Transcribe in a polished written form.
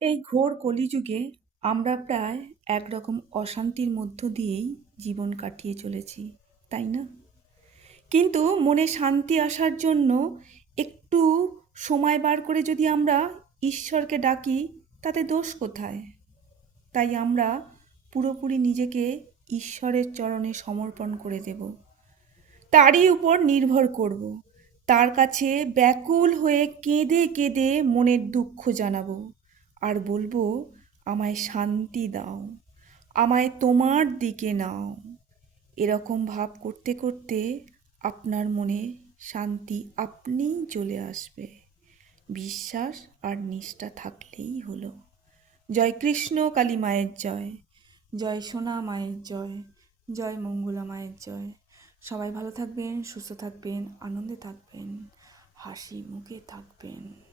এই ঘোর কলিযুগে আমরা প্রায় একরকম অশান্তির মধ্য দিয়েই জীবন কাটিয়ে চলেছি, তাই না? কিন্তু মনে শান্তি আসার জন্য একটু সময় বার করে যদি আমরা ঈশ্বরকে ডাকি, তাতে দোষ কোথায়? তাই আমরা পুরোপুরি নিজেকে ঈশ্বরের চরণে সমর্পণ করে দেব, তারই উপর নির্ভর করব, তার কাছে ব্যাকুল হয়ে কেঁদে কেঁদে মনের দুঃখ জানাবো আর বলবো, আমায় শান্তি দাও, আমায় তোমার দিকে নাও। এরকম ভাব করতে করতে আপনার মনে শান্তি আপনিই চলে আসবে। বিশ্বাস আর নিষ্ঠা থাকলেই হলো। জয় কৃষ্ণ কালী মায়ের জয়, জয় সোনা মায়ের জয়, জয় মঙ্গলা মায়ের জয়। সবাই ভালো থাকবেন, সুস্থ থাকবেন, আনন্দে থাকবেন, হাসি মুখে থাকবেন।